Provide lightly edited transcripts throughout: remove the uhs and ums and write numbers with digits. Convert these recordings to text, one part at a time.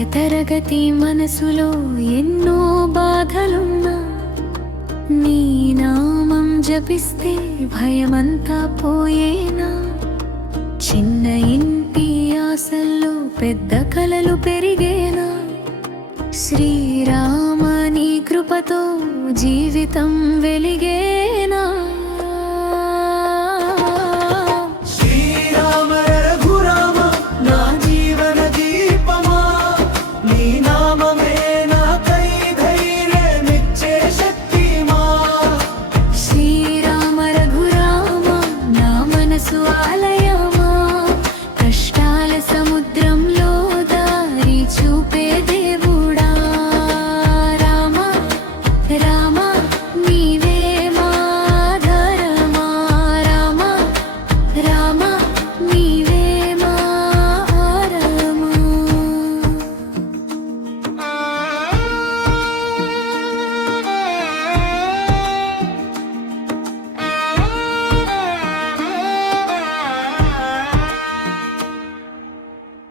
మధ్యతరగతి మనసులో ఎన్నో బాధలున్నా నీ నామం జపిస్తే భయమంతా పోయేనా. చిన్న ఇంటి ఆశల్లో పెద్ద కలలు పెరిగేనా. శ్రీరామ నీ కృపతో జీవితం వెలిగేనా.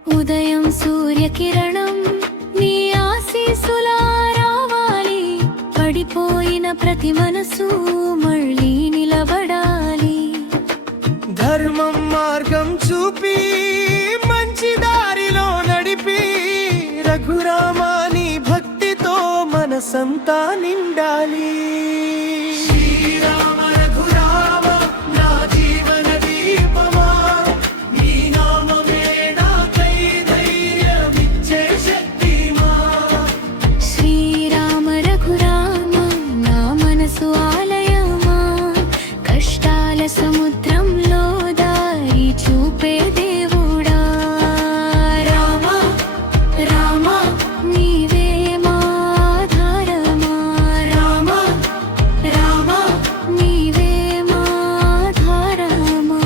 ఉదయం సూర్యకిరణం నీ ఆశీస్సులా రావాలి. పడిపోయిన ప్రతి మనసు మళ్ళీ నిలబడాలి. ధర్మం మార్గం చూపి మంచి దారిలో నడిపి రఘురామాని భక్తితో మనసంతా నిండాలి. సముద్రంలో దారి చూపే దేవుడా రామ రామ నీవే మాధారమా. రామ రామ నీవే మాధారమా.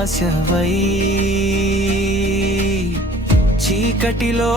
ఆశవై చీకటిలో